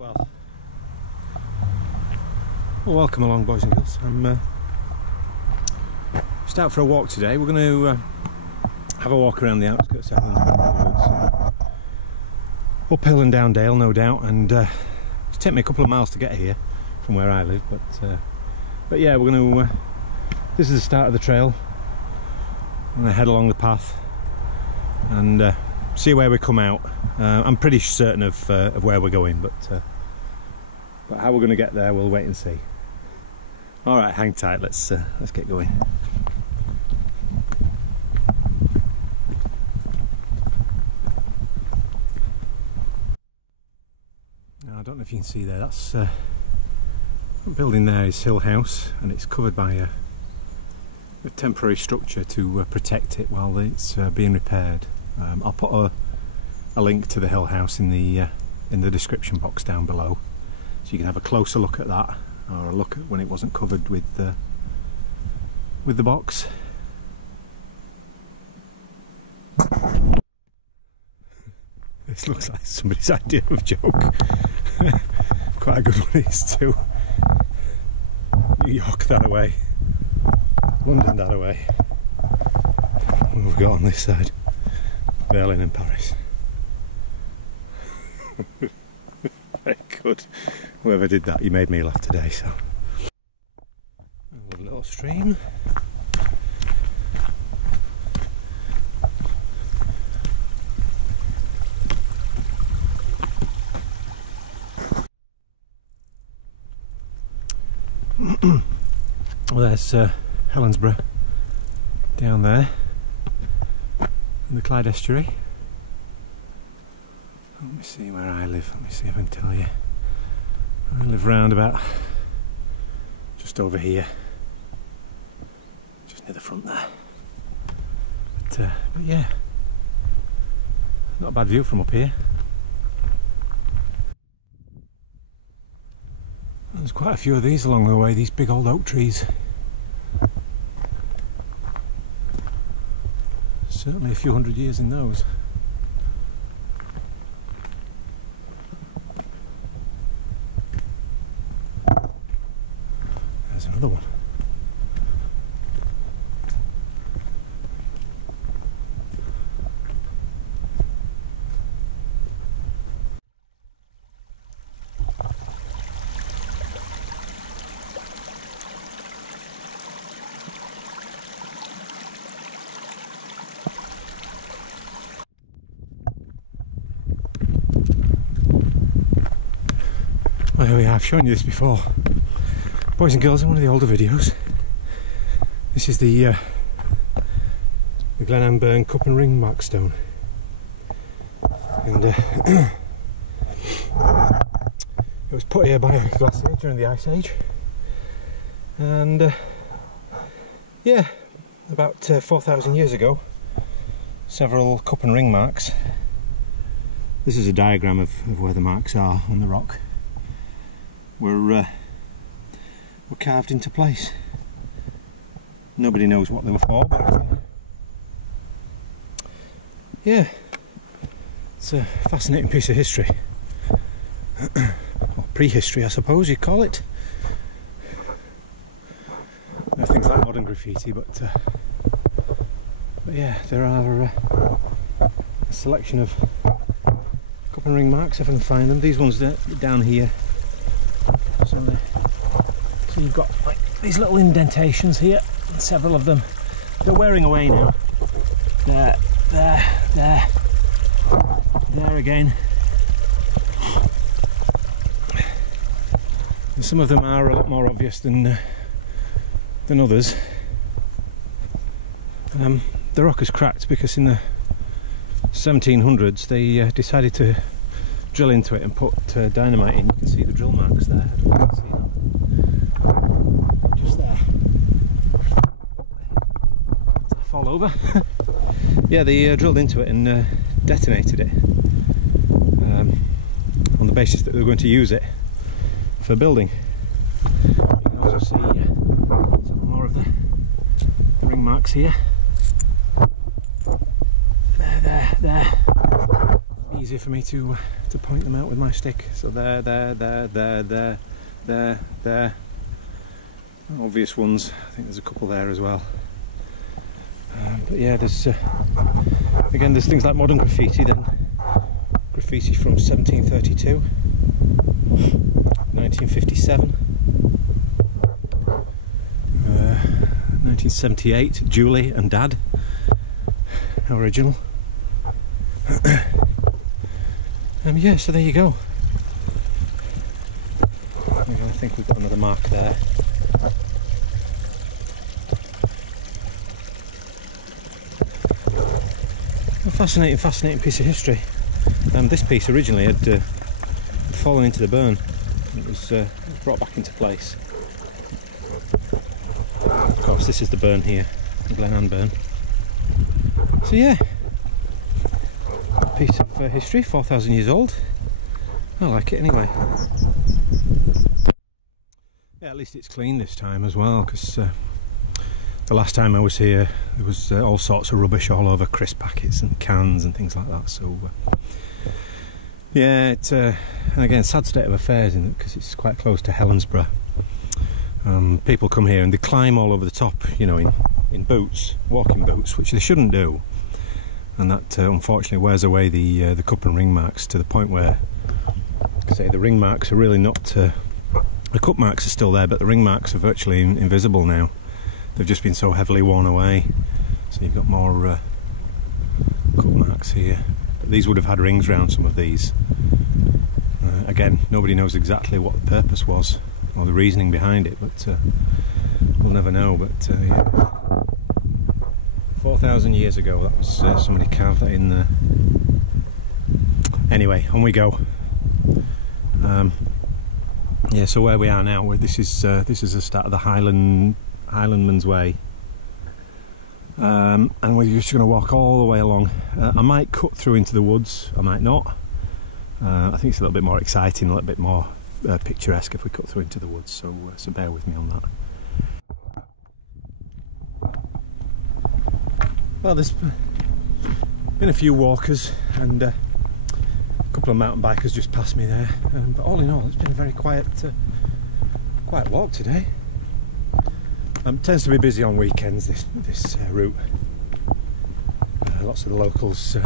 Well, welcome along, boys and girls. I'm just out for a walk today. We're going to have a walk around the outskirts of Woods, uphill and down dale, no doubt, and it's taken me a couple of miles to get here from where I live. But yeah, we're going to. This is the start of the trail. I'm going to head along the path and see where we come out. I'm pretty certain of where we're going, but how we're going to get there, we'll wait and see. All right, hang tight. Let's get going. Now, I don't know if you can see there. That's that building there is Hill House, and it's covered by a temporary structure to protect it while it's being repaired. I'll put a link to the Hill House in the description box down below, so you can have a closer look at that, or a look at when it wasn't covered with the box. This looks like somebody's idea of a joke. Quite a good one, these two. New York that away, London that away. What have we got on this side? Berlin and Paris. Very good. Whoever did that, you made me laugh today. So, a little stream. Well, there's Helensburgh down there in the Clyde estuary. Let me see where I live. Let me see if I can tell you. I live round about just over here, just near the front there. But yeah, not a bad view from up here. There's quite a few of these along the way, these big old oak trees. Certainly a few hundred years in those. There's another one. Well, here we are. I've shown you this before, boys and girls, in one of the older videos. This is the Glenanburn Cup and Ring mark stone, and it was put here by a glacier during the Ice Age, and yeah, about 4,000 years ago, several cup and ring marks. This is a diagram of where the marks are on the rock. Were carved into place. Nobody knows what they were for, but yeah, it's a fascinating piece of history, or prehistory, I suppose you'd call it. There are things like modern graffiti, but yeah, there are a selection of cup and ring marks if I can find them. These ones down here. So you've got like these little indentations here, and several of them. They're wearing away now. There again. And some of them are a lot more obvious than others. The rock has cracked because in the 1700s they decided to drill into it and put dynamite in. You can see the drill marks there. I don't know if you can see them. Just there. Did I fall over? Yeah, they drilled into it and detonated it on the basis that they were going to use it for building. You can also see some more of the ring marks here. There. easier for me to point them out with my stick. So there, obvious ones. I think there's a couple there as well. But yeah, there's again, there's things like modern graffiti. Then graffiti from 1732, 1957, 1978. Julie and Dad, original. Yeah, so there you go. I think we've got another mark there. A fascinating piece of history. This piece originally had fallen into the burn. It was brought back into place. Of course, this is the burn here, the Glen burn. So yeah, a piece of history, 4,000 years old. I like it anyway. Yeah, at least it's clean this time as well, because the last time I was here there was all sorts of rubbish all over, crisp packets and cans and things like that. So yeah, it's and again, sad state of affairs in it, because it's quite close to Helensburgh. People come here and they climb all over the top, you know, in boots, walking boots, which they shouldn't do, and that unfortunately wears away the cup and ring marks to the point where, say, the ring marks are really not. The cup marks are still there, but the ring marks are virtually invisible now. They've just been so heavily worn away. So you've got more cup marks here. But these would have had rings around some of these. Again, nobody knows exactly what the purpose was or the reasoning behind it, but we'll never know. But yeah. 4,000 years ago, that was somebody carved that in there. Anyway, on we go. Yeah, so where we are now, this is the start of the Highlandman's Way, and we're just going to walk all the way along. I might cut through into the woods, I might not. I think it's a little bit more exciting, a little bit more picturesque if we cut through into the woods, so bear with me on that. Well, there's been a few walkers and a couple of mountain bikers just passed me there, but all in all it's been a very quiet walk today. Tends to be busy on weekends, this route. Lots of the locals,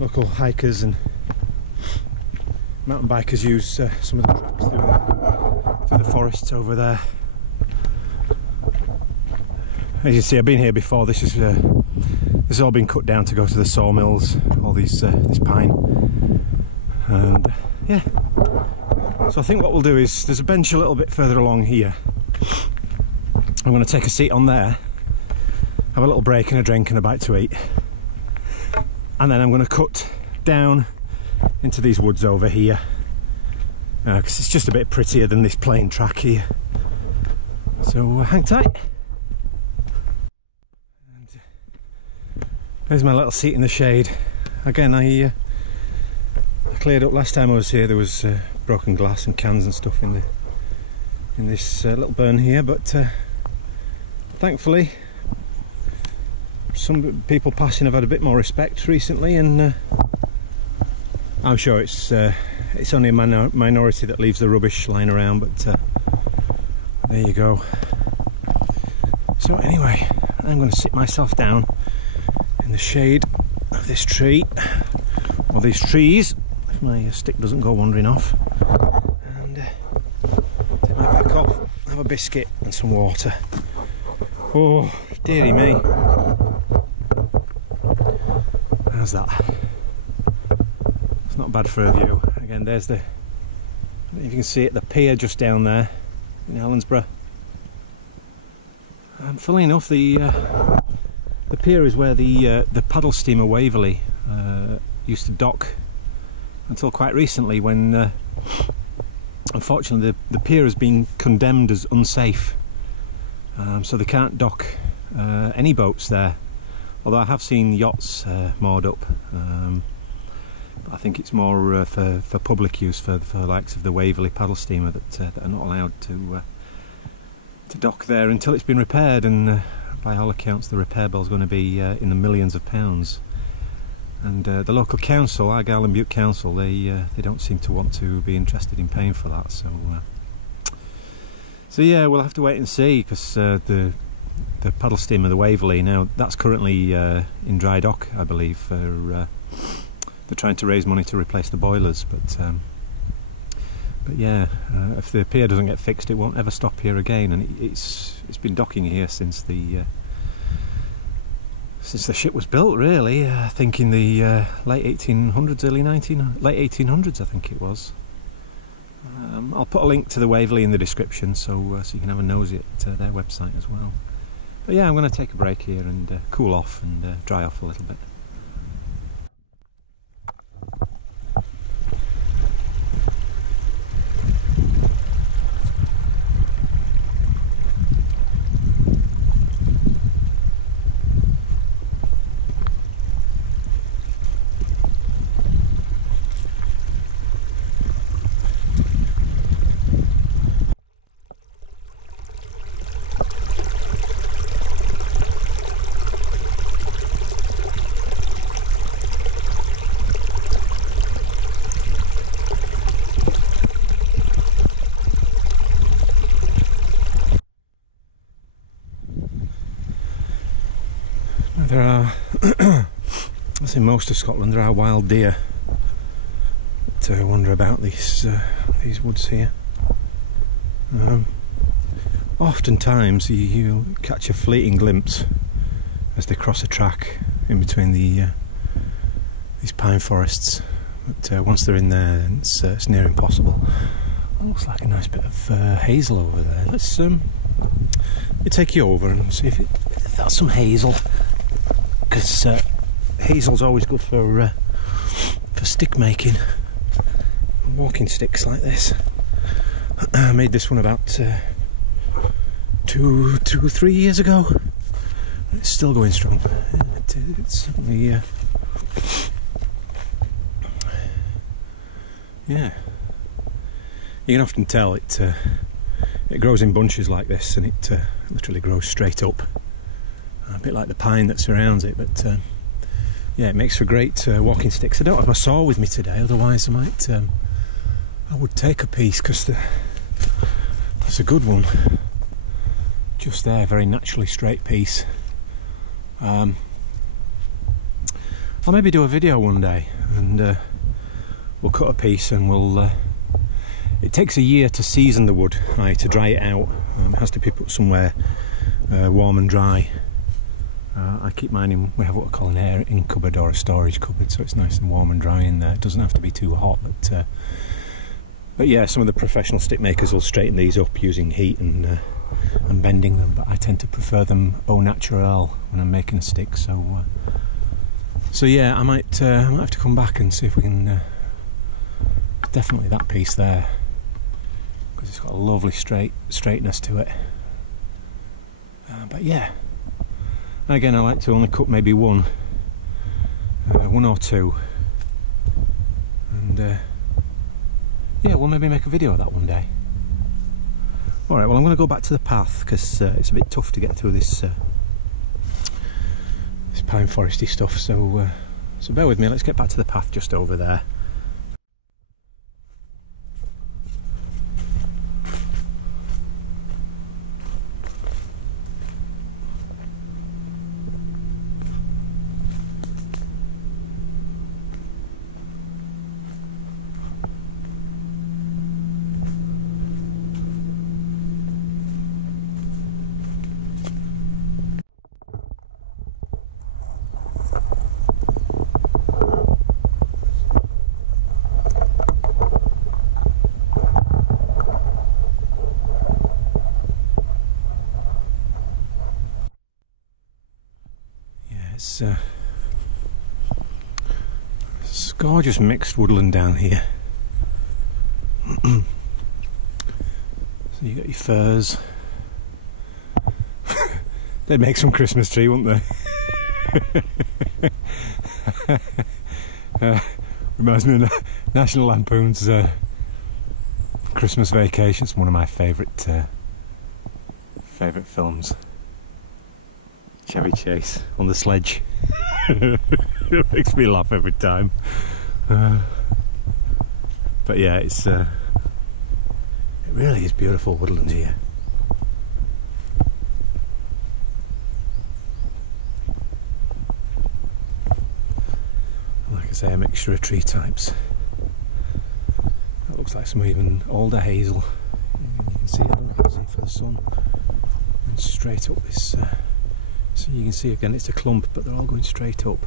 local hikers and mountain bikers use some of the tracks through the forests over there. As you see, I've been here before. This has all been cut down to go to the sawmills, all this pine, and yeah. So I think what we'll do is, there's a bench a little bit further along here. I'm going to take a seat on there, have a little break and a drink and a bite to eat, and then I'm going to cut down into these woods over here, because it's just a bit prettier than this plain track here. So hang tight. There's my little seat in the shade. Again, I cleared up last time I was here. There was broken glass and cans and stuff in this little burn here, but thankfully some people passing have had a bit more respect recently, and I'm sure it's only a minority that leaves the rubbish lying around, but there you go. So anyway, I'm going to sit myself down in the shade of this tree, or these trees, if my stick doesn't go wandering off, and take my back off, have a biscuit and some water. Oh, dearie me. How's that? It's not bad for a view. Again, there's the, I don't know if you can see it, the pier just down there in Helensburgh. And funnily enough, the pier is where the paddle steamer Waverley used to dock until quite recently, when unfortunately the pier has been condemned as unsafe, so they can't dock any boats there, although I have seen yachts moored up, but I think it's more for public use, for the likes of the Waverley paddle steamer that are not allowed to dock there until it's been repaired, and by all accounts the repair bill is going to be in the millions of pounds. And the local council, Argyll and Bute Council, they don't seem to want to be interested in paying for that. So yeah, we'll have to wait and see, because the paddle steamer, the Waverley, now that's currently in dry dock, I believe. They're trying to raise money to replace the boilers, but yeah, if the pier doesn't get fixed, it won't ever stop here again. And it's been docking here since the ship was built, really. I think in the late 1800s, late 1800s, I think it was. I'll put a link to the Waverley in the description, so you can have a nosy at their website as well. But yeah, I'm going to take a break here and cool off and dry off a little bit. There are, as in most of Scotland, there are wild deer that wander about these woods here. Oftentimes you catch a fleeting glimpse as they cross a track in between these pine forests, but once they're in there, it's near impossible. It looks like a nice bit of hazel over there. Let me take you over and see if that's some hazel. Because hazel's always good for stick making, walking sticks like this. I made this one about 2-3 years ago. It's still going strong. It's certainly yeah. You can often tell it grows in bunches like this, and it literally grows straight up. A bit like the pine that surrounds it, but yeah, it makes for great walking sticks. I don't have my saw with me today, otherwise I would take a piece, because that's a good one. Just there, very naturally straight piece. I'll maybe do a video one day, and we'll cut a piece, and we'll. It takes a year to season the wood, to dry it out. It has to be put somewhere warm and dry. I keep mine in, we have what we call an air-in cupboard or a storage cupboard, so it's nice and warm and dry in there. It doesn't have to be too hot, but yeah, some of the professional stick makers will straighten these up using heat and bending them, but I tend to prefer them au naturel when I'm making a stick. So yeah, I might have to come back and see if we can. Definitely that piece there, because it's got a lovely straightness to it. But yeah. Again, I like to only cut maybe one or two, and yeah, we'll maybe make a video of that one day. Alright, well, I'm going to go back to the path, because it's a bit tough to get through this pine foresty stuff, so bear with me. Let's get back to the path just over there. It's gorgeous mixed woodland down here. So you got your firs. They'd make some Christmas tree, wouldn't they? Reminds me of National Lampoon's Christmas Vacation. It's one of my favourite films. Chevy chase on the sledge. It makes me laugh every time. But yeah, it really is beautiful woodland here. Like I say, a mixture of tree types. That looks like some even older hazel. You can see it, you can see it for the sun. And straight up this, so you can see again it's a clump, but they're all going straight up.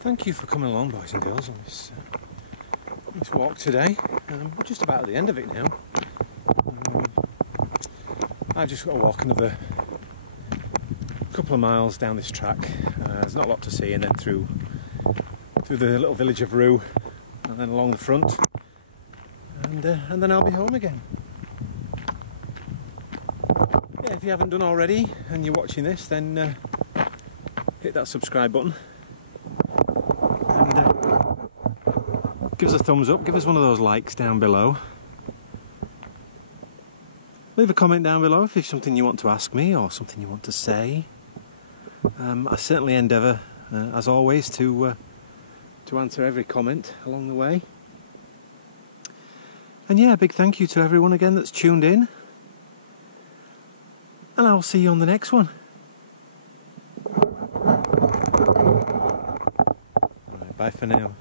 Thank you for coming along, boys and girls, on this walk today. We're just about at the end of it now. I've just got to walk another couple of miles down this track. There's not a lot to see, and then through the little village of Rue, and then along the front, and then I'll be home again. Yeah, if you haven't done already and you're watching this, then hit that subscribe button. Give us a thumbs up, give us one of those likes down below. Leave a comment down below if there's something you want to ask me or something you want to say. I certainly endeavour, as always, to answer every comment along the way. And yeah, a big thank you to everyone again that's tuned in. And I'll see you on the next one. All right, bye for now.